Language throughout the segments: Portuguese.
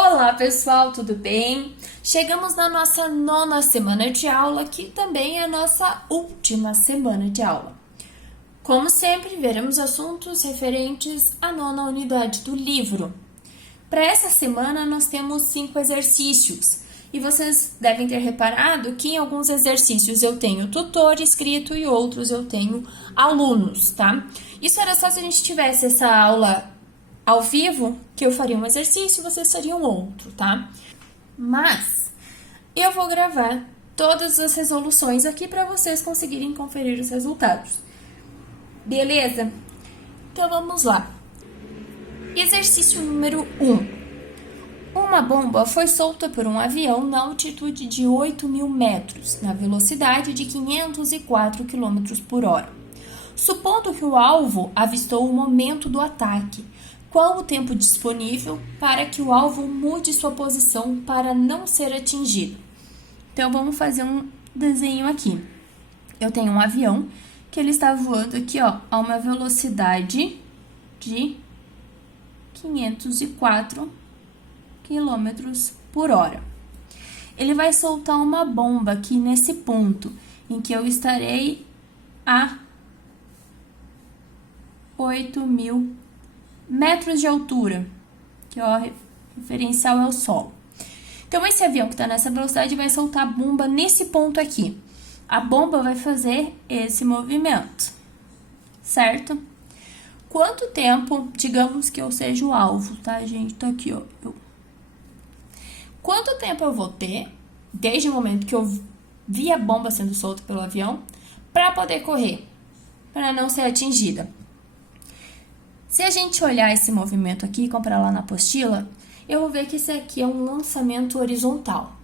Olá pessoal, tudo bem? Chegamos na nossa 9ª semana de aula, que também é a nossa última semana de aula. Como sempre, veremos assuntos referentes à 9ª unidade do livro. Para essa semana, nós temos 5 exercícios. E vocês devem ter reparado que em alguns exercícios eu tenho tutor escrito e outros eu tenho alunos, tá? Isso era só se a gente tivesse essa aula ao vivo, que eu faria um exercício e vocês fariam outro, tá? Mas eu vou gravar todas as resoluções aqui para vocês conseguirem conferir os resultados. Beleza? Então vamos lá. Exercício número 1. Uma bomba foi solta por um avião na altitude de 8.000 metros, na velocidade de 504 km por hora. Supondo que o alvo avistou o momento do ataque, qual o tempo disponível para que o alvo mude sua posição para não ser atingido? Então, vamos fazer um desenho aqui. Eu tenho um avião que ele está voando aqui, ó, a uma velocidade de 504 km por hora. Ele vai soltar uma bomba aqui nesse ponto, em que eu estarei a 8.000 metros de altura, que o referencial é o solo. Então, esse avião que está nessa velocidade vai soltar a bomba nesse ponto aqui. A bomba vai fazer esse movimento, certo? Quanto tempo, digamos que eu seja o alvo, tá, gente? Tá aqui, ó. Quanto tempo eu vou ter, desde o momento que eu vi a bomba sendo solta pelo avião, para poder correr, para não ser atingida? Se a gente olhar esse movimento aqui e comparar lá na apostila, eu vou ver que esse aqui é um lançamento horizontal.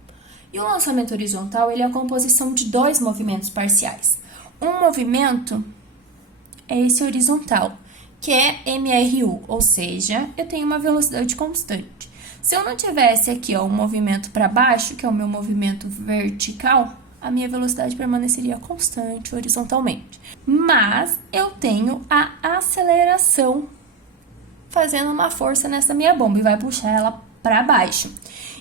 E o lançamento horizontal, ele é a composição de 2 movimentos parciais. Um movimento é esse horizontal, que é MRU, ou seja, eu tenho uma velocidade constante. Se eu não tivesse aqui, ó, um movimento para baixo, que é o meu movimento vertical, a minha velocidade permaneceria constante horizontalmente. Mas eu tenho a aceleração fazendo uma força nessa minha bomba e vai puxar ela para baixo.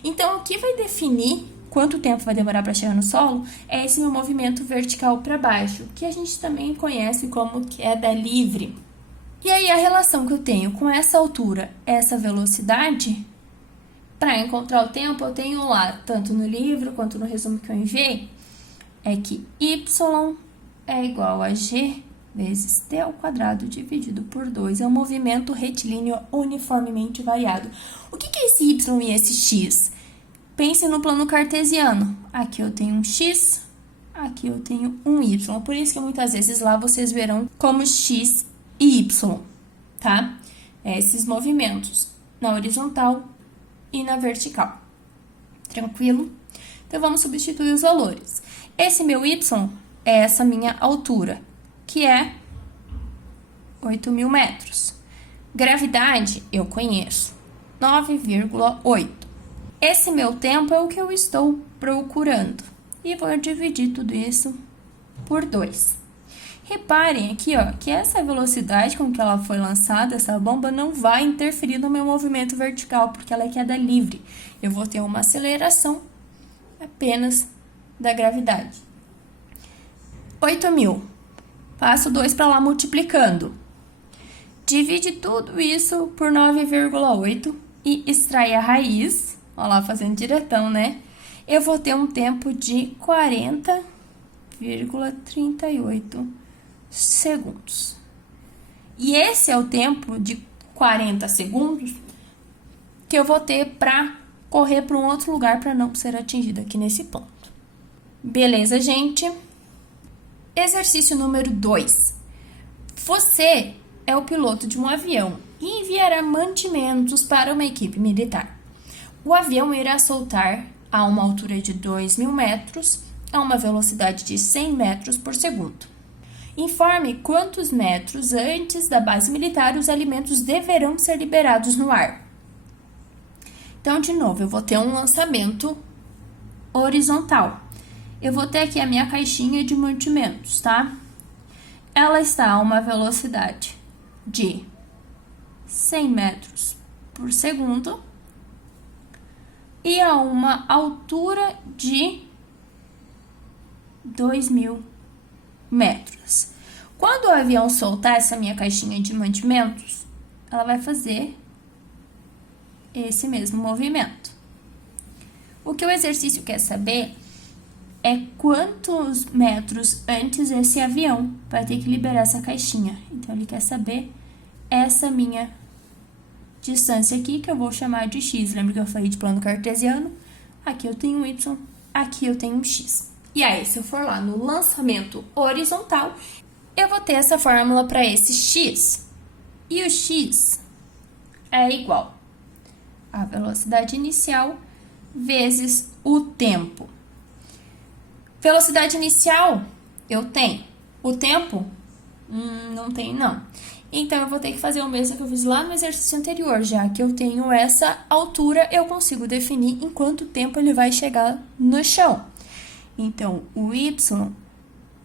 Então, o que vai definir quanto tempo vai demorar para chegar no solo é esse meu movimento vertical para baixo, que a gente também conhece como queda livre. E aí, a relação que eu tenho com essa altura, essa velocidade, para encontrar o tempo, eu tenho lá, tanto no livro quanto no resumo que eu enviei, é que y é igual a g vezes t ao quadrado dividido por 2. É um movimento retilíneo uniformemente variado. O que é esse y e esse x? Pense no plano cartesiano. Aqui eu tenho um x, aqui eu tenho um y. Por isso que muitas vezes lá vocês verão como x e y, tá? Esses movimentos na horizontal e na vertical. Tranquilo? Então, vamos substituir os valores. Esse meu y é essa minha altura, que é 8.000 metros. Gravidade, eu conheço, 9,8. Esse meu tempo é o que eu estou procurando. E vou dividir tudo isso por 2. Reparem aqui, ó, que essa velocidade com que ela foi lançada, essa bomba, não vai interferir no meu movimento vertical, porque ela é queda livre. Eu vou ter uma aceleração apenas da gravidade. 8.000. Passo 2 para lá multiplicando. Divide tudo isso por 9,8 e extrai a raiz. Olha lá, fazendo diretão, né? Eu vou ter um tempo de 40,38 segundos. E esse é o tempo de 40 segundos que eu vou ter para correr para um outro lugar para não ser atingida aqui nesse ponto. Beleza, gente? Exercício número 2. Você é o piloto de um avião e enviará mantimentos para uma equipe militar. O avião irá soltar a uma altura de 2.000 metros a uma velocidade de 100 metros por segundo. Informe quantos metros antes da base militar os alimentos deverão ser liberados no ar. Então, de novo, eu vou ter um lançamento horizontal. Eu vou ter aqui a minha caixinha de mantimentos, tá? Ela está a uma velocidade de 100 metros por segundo. e a uma altura de 2.000 metros. Quando o avião soltar essa minha caixinha de mantimentos, ela vai fazer esse mesmo movimento. O que o exercício quer saber é quantos metros antes esse avião vai ter que liberar essa caixinha. Então, ele quer saber essa minha distância aqui, que eu vou chamar de x. Lembra que eu falei de plano cartesiano? Aqui eu tenho um y, aqui eu tenho um x. E aí, se eu for lá no lançamento horizontal, eu vou ter essa fórmula para esse x. E o x é igual a velocidade inicial vezes o tempo. Velocidade inicial, eu tenho. O tempo, não tem não. Então, eu vou ter que fazer o mesmo que eu fiz lá no exercício anterior. Já que eu tenho essa altura, eu consigo definir em quanto tempo ele vai chegar no chão. Então, o y,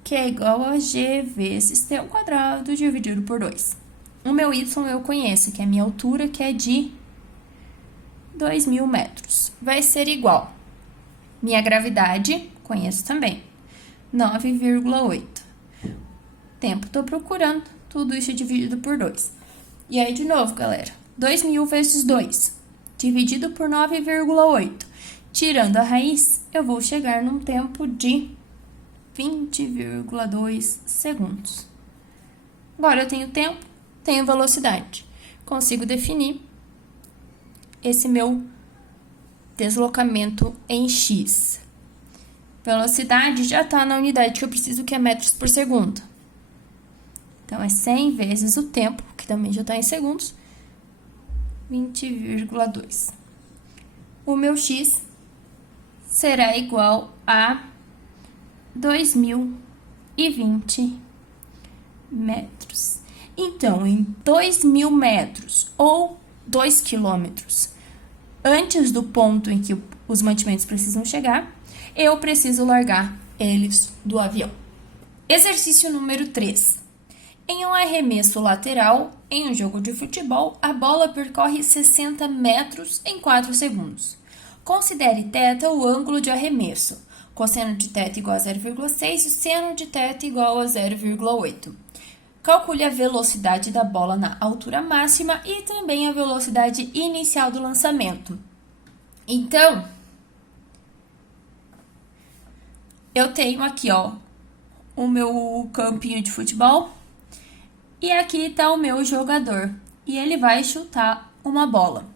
que é igual a g vezes t ao quadrado dividido por 2. O meu y eu conheço, que é a minha altura, que é de 2.000 metros. Vai ser igual. Minha gravidade, conheço também, 9,8. Tempo, estou procurando, tudo isso dividido por 2. E aí, de novo, galera, 2.000 vezes 2, dividido por 9,8. Tirando a raiz, eu vou chegar num tempo de 20,2 segundos. Agora, eu tenho tempo, tenho velocidade. Consigo definir esse meu deslocamento em x. Velocidade já está na unidade que eu preciso, que é metros por segundo. Então, é 100 vezes o tempo, que também já está em segundos, 20,2. O meu x será igual a 2.020 metros. Então, em 2.000 metros ou 2 quilômetros antes do ponto em que os mantimentos precisam chegar, eu preciso largar eles do avião. Exercício número 3. Em um arremesso lateral, em um jogo de futebol, a bola percorre 60 metros em 4 segundos. Considere θ o ângulo de arremesso. Cosseno de θ igual a 0,6 e seno de θ igual a 0,8. Calcule a velocidade da bola na altura máxima e também a velocidade inicial do lançamento. Então, eu tenho aqui, ó, o meu campinho de futebol e aqui está o meu jogador e ele vai chutar uma bola.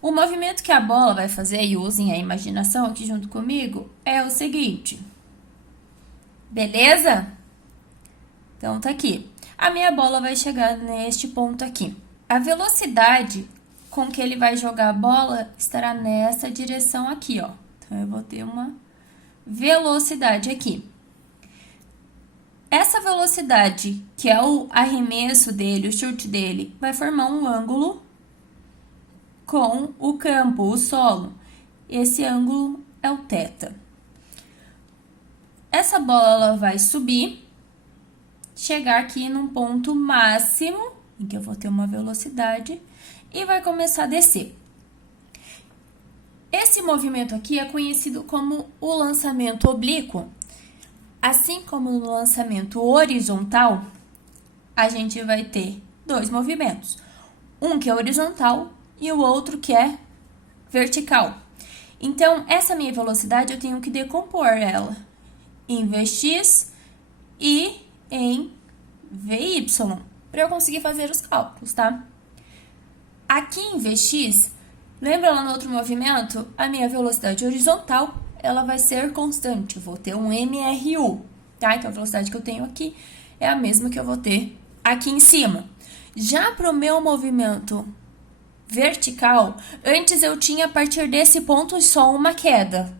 O movimento que a bola vai fazer, e usem a imaginação aqui junto comigo, é o seguinte. Beleza? Então, tá aqui. A minha bola vai chegar neste ponto aqui. A velocidade com que ele vai jogar a bola estará nessa direção aqui, ó. Então, eu vou ter uma velocidade aqui. Essa velocidade, que é o arremesso dele, o chute dele, vai formar um ângulo com o campo, o solo. Esse ângulo é o θ. Essa bola ela vai subir, chegar aqui num ponto máximo, em que eu vou ter uma velocidade, e vai começar a descer. Esse movimento aqui é conhecido como o lançamento oblíquo. Assim como no lançamento horizontal, a gente vai ter dois movimentos. Um que é horizontal e o outro que é vertical. Então, essa minha velocidade eu tenho que decompor ela em Vx e em Vy, para eu conseguir fazer os cálculos, tá? Aqui em Vx, lembra lá no outro movimento? A minha velocidade horizontal, ela vai ser constante, eu vou ter um MRU, tá? Então, a velocidade que eu tenho aqui é a mesma que eu vou ter aqui em cima. Já para o meu movimento vertical, antes eu tinha a partir desse ponto só uma queda.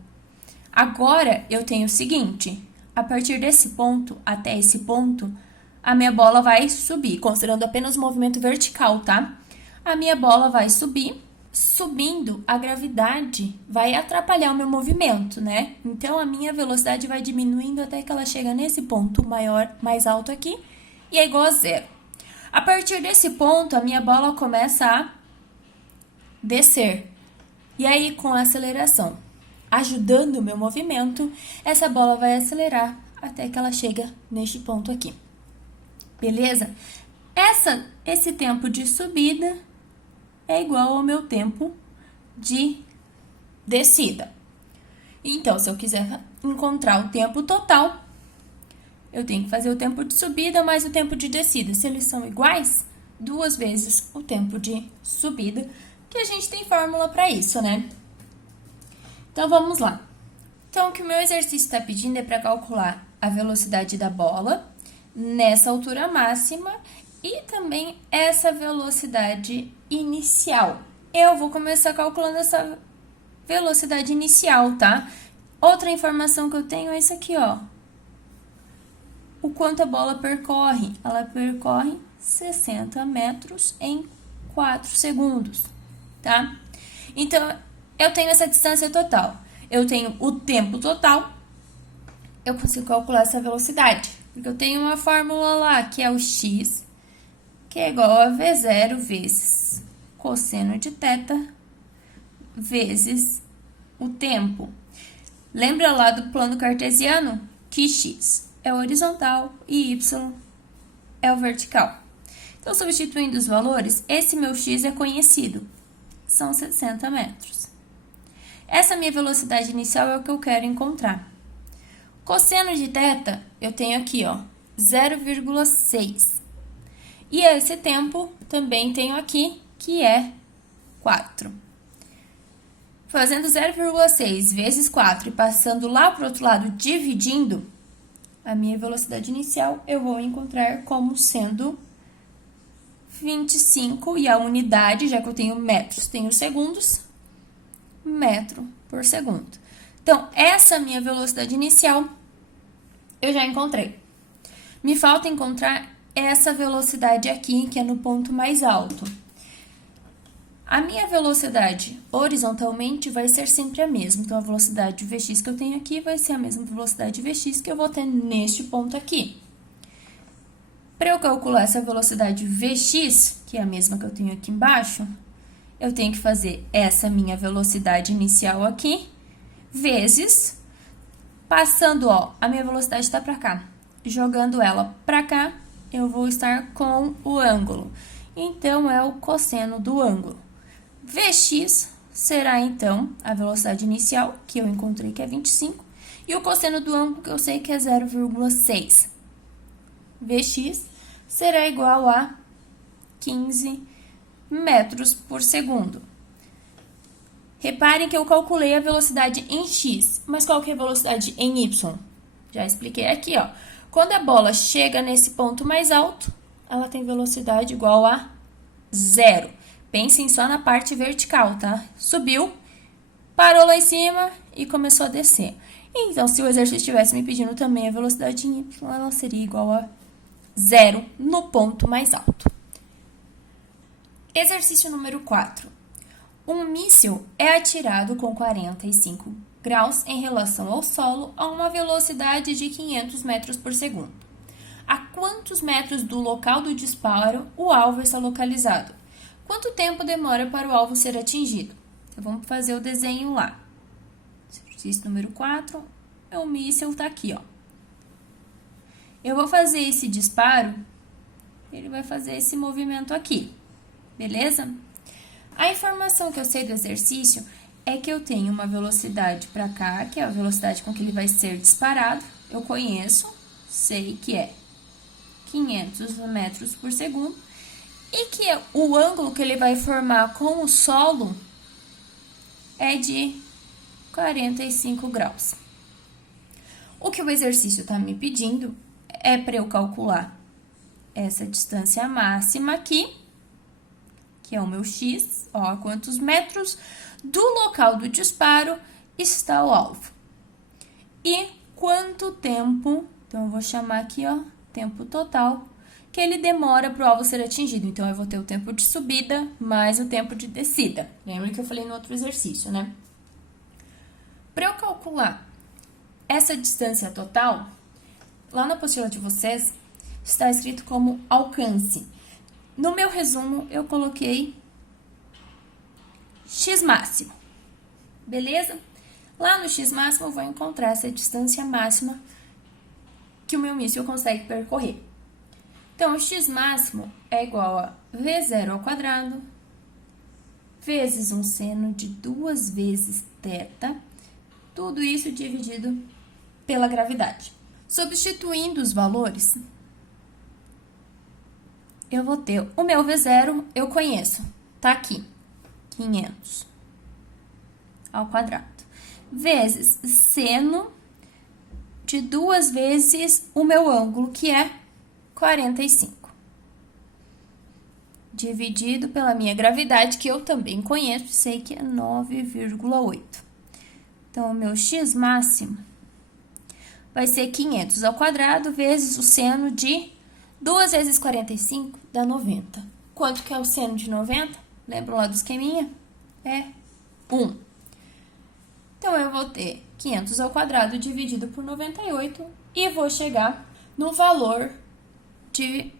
Agora, eu tenho o seguinte, a partir desse ponto até esse ponto, a minha bola vai subir, considerando apenas o movimento vertical, tá? A minha bola vai subir, subindo, a gravidade vai atrapalhar o meu movimento, né? Então, a minha velocidade vai diminuindo até que ela chega nesse ponto maior, mais alto aqui, e é igual a zero. A partir desse ponto, a minha bola começa a descer. E aí, com a aceleração, ajudando o meu movimento, essa bola vai acelerar até que ela chega neste ponto aqui. Beleza? Esse tempo de subida é igual ao meu tempo de descida. Então, se eu quiser encontrar o tempo total, eu tenho que fazer o tempo de subida mais o tempo de descida. Se eles são iguais, 2 vezes o tempo de subida, que a gente tem fórmula para isso, né? Então, vamos lá. Então, o que o meu exercício está pedindo é para calcular a velocidade da bola nessa altura máxima e também essa velocidade inicial. Eu vou começar calculando essa velocidade inicial, tá? Outra informação que eu tenho é isso aqui, ó. O quanto a bola percorre? Ela percorre 60 metros em 4 segundos, tá? Então, eu tenho essa distância total. Eu tenho o tempo total. Eu consigo calcular essa velocidade. Porque eu tenho uma fórmula lá, que é o x, que é igual a V0 vezes cosseno de θ vezes o tempo. Lembra lá do plano cartesiano? Que x é o horizontal e y é o vertical. Então, substituindo os valores, esse meu x é conhecido. São 60 metros. Essa minha velocidade inicial é o que eu quero encontrar. Cosseno de θ, eu tenho aqui, ó, 0,6. E esse tempo também tenho aqui, que é 4. Fazendo 0,6 vezes 4 e passando lá para o outro lado, dividindo, a minha velocidade inicial eu vou encontrar como sendo 25, e a unidade, já que eu tenho metros, tenho segundos, metro por segundo. Então, essa minha velocidade inicial eu já encontrei. Me falta encontrar essa velocidade aqui, que é no ponto mais alto. A minha velocidade horizontalmente vai ser sempre a mesma. Então, a velocidade Vx que eu tenho aqui vai ser a mesma velocidade Vx que eu vou ter neste ponto aqui. Para eu calcular essa velocidade Vx, que é a mesma que eu tenho aqui embaixo, eu tenho que fazer essa minha velocidade inicial aqui, vezes, passando, ó, a minha velocidade está para cá. Jogando ela para cá, eu vou estar com o ângulo. Então, é o cosseno do ângulo. Vx será, então, a velocidade inicial, que eu encontrei que é 25, e o cosseno do ângulo, que eu sei que é 0,6. Vx será igual a 15 metros por segundo. Reparem que eu calculei a velocidade em x, mas qual que é a velocidade em y? Já expliquei aqui, ó. Quando a bola chega nesse ponto mais alto, ela tem velocidade igual a 0. Pensem só na parte vertical, tá? Subiu, parou lá em cima e começou a descer. Então, se o exercício estivesse me pedindo também a velocidade em y, ela seria igual a 0 no ponto mais alto. Exercício número 4. Um míssil é atirado com 45 graus em relação ao solo a uma velocidade de 500 metros por segundo. A quantos metros do local do disparo o alvo está localizado? Quanto tempo demora para o alvo ser atingido? Então, vamos fazer o desenho lá. Exercício número 4, o míssil está aqui, ó. Eu vou fazer esse disparo, ele vai fazer esse movimento aqui, beleza? A informação que eu sei do exercício é que eu tenho uma velocidade para cá, que é a velocidade com que ele vai ser disparado. Eu conheço, sei que é 500 metros por segundo. E que o ângulo que ele vai formar com o solo é de 45 graus. O que o exercício está me pedindo é para eu calcular essa distância máxima aqui, que é o meu x, ó, quantos metros do local do disparo está o alvo. E quanto tempo, então eu vou chamar aqui, ó, tempo total, que ele demora para o alvo ser atingido. Então, eu vou ter o tempo de subida mais o tempo de descida. Lembra que eu falei no outro exercício, né? Para eu calcular essa distância total, lá na apostila de vocês, está escrito como alcance. No meu resumo, eu coloquei x máximo. beleza? Lá no x máximo eu vou encontrar essa distância máxima que o meu míssil consegue percorrer. Então, o x máximo é igual a v0 ao quadrado vezes um seno de 2 vezes θ, tudo isso dividido pela gravidade. Substituindo os valores, eu vou ter o meu v0, eu conheço, tá aqui, 500 ao quadrado, vezes seno de 2 vezes o meu ângulo, que é 45. Dividido pela minha gravidade, que eu também conheço, sei que é 9,8. Então, o meu x máximo vai ser 500 ao quadrado vezes o seno de 2 vezes 45 dá 90. Quanto que é o seno de 90? Lembra lá do esqueminha? É 1. Então, eu vou ter 500 ao quadrado dividido por 98 e vou chegar no valor de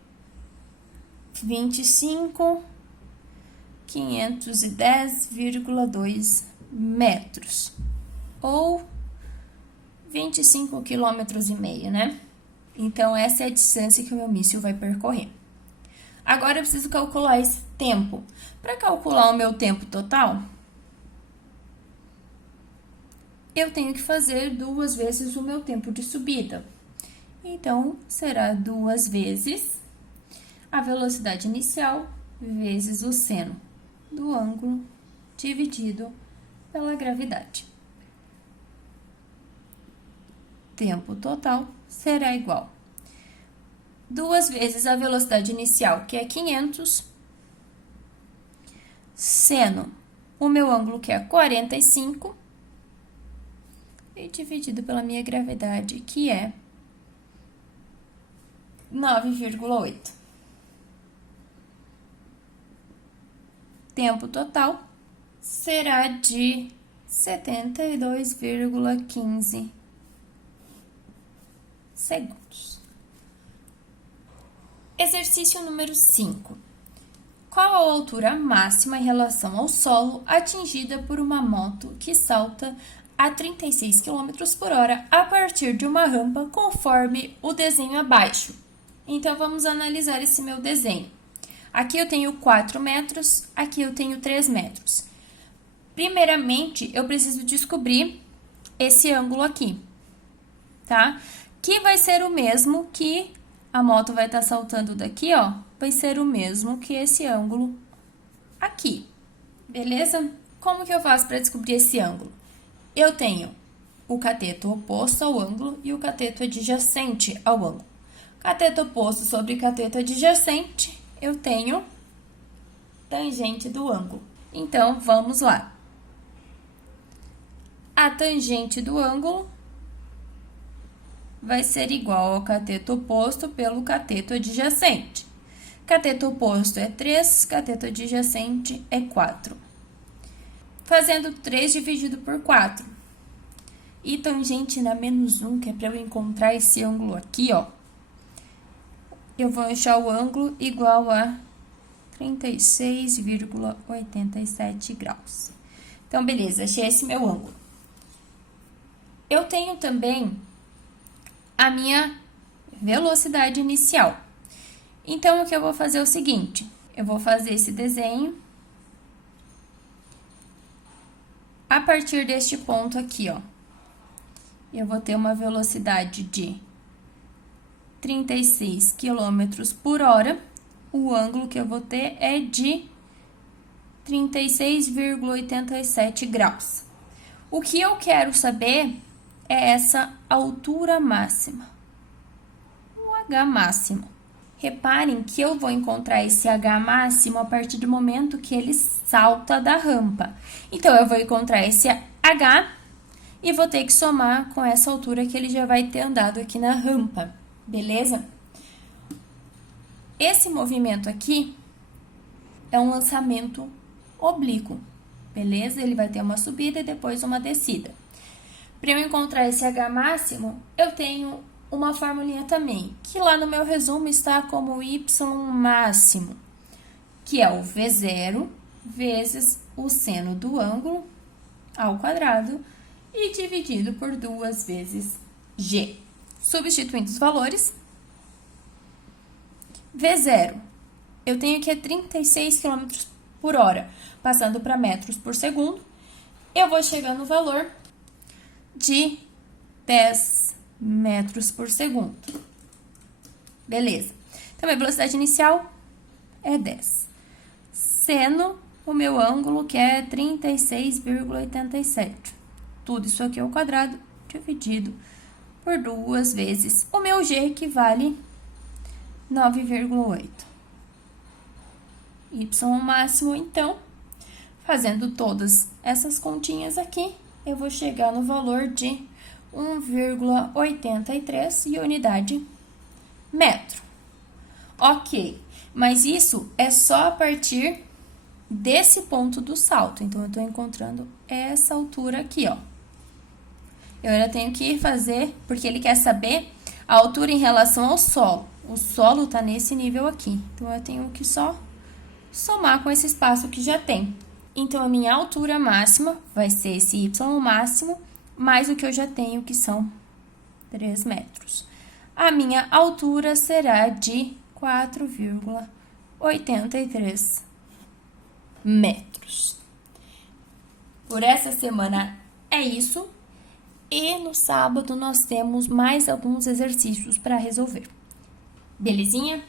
25.510,2 metros, ou 25 quilômetros e meio, né? Então, essa é a distância que o meu míssil vai percorrer. Agora, eu preciso calcular esse tempo. Para calcular o meu tempo total, eu tenho que fazer 2 vezes o meu tempo de subida. Então, será 2 vezes a velocidade inicial vezes o seno do ângulo dividido pela gravidade. Tempo total será igual 2 vezes a velocidade inicial, que é 500, seno, o meu ângulo, que é 45, e dividido pela minha gravidade, que é 9,8. Tempo total será de 72,15 segundos. Exercício número 5. Qual a altura máxima em relação ao solo atingida por uma moto que salta a 36 km por hora a partir de uma rampa conforme o desenho abaixo? Então, vamos analisar esse meu desenho. Aqui eu tenho 4 metros, aqui eu tenho 3 metros. Primeiramente, eu preciso descobrir esse ângulo aqui, tá? Que vai ser o mesmo que a moto vai estar saltando daqui, ó, vai ser o mesmo que esse ângulo aqui, beleza? Como que eu faço para descobrir esse ângulo? Eu tenho o cateto oposto ao ângulo e o cateto adjacente ao ângulo. Cateto oposto sobre cateto adjacente, eu tenho tangente do ângulo. Então, vamos lá. A tangente do ângulo vai ser igual ao cateto oposto pelo cateto adjacente. Cateto oposto é 3, cateto adjacente é 4. Fazendo 3 dividido por 4. E tangente na menos 1, que é para eu encontrar esse ângulo aqui, ó. Eu vou achar o ângulo igual a 36,87 graus. Então, beleza, achei esse meu ângulo. Eu tenho também a minha velocidade inicial. Então, o que eu vou fazer é o seguinte, eu vou fazer esse desenho a partir deste ponto aqui, ó. Eu vou ter uma velocidade de 36 km por hora. O ângulo que eu vou ter é de 36,87 graus. O que eu quero saber é essa altura máxima, o H máximo. Reparem que eu vou encontrar esse H máximo a partir do momento que ele salta da rampa. Então, eu vou encontrar esse H e vou ter que somar com essa altura que ele já vai ter andado aqui na rampa, beleza? Esse movimento aqui é um lançamento oblíquo, beleza? Ele vai ter uma subida e depois uma descida. Para eu encontrar esse H máximo, eu tenho uma formulinha também, que lá no meu resumo está como Y máximo, que é o V0 vezes o seno do ângulo ao quadrado e dividido por 2 vezes G. Substituindo os valores, V0, eu tenho que 36 km por hora, passando para metros por segundo, eu vou chegar no valor de 10 metros por segundo. Beleza. Então, a velocidade inicial é 10. Seno o meu ângulo, que é 36,87. Tudo isso aqui ao quadrado dividido por 2 vezes o meu G, que vale 9,8. Y máximo, então, fazendo todas essas continhas aqui, eu vou chegar no valor de 1,83 e unidade metro. Ok, mas isso é só a partir desse ponto do salto. Então, eu estou encontrando essa altura aqui, ó. Eu ainda tenho que fazer, porque ele quer saber a altura em relação ao solo. O solo tá nesse nível aqui. Então, eu tenho que só somar com esse espaço que já tem. Então, a minha altura máxima vai ser esse Y máximo, mais o que eu já tenho, que são 3 metros. A minha altura será de 4,83 metros. Por essa semana é isso. E no sábado nós temos mais alguns exercícios para resolver. Belezinha?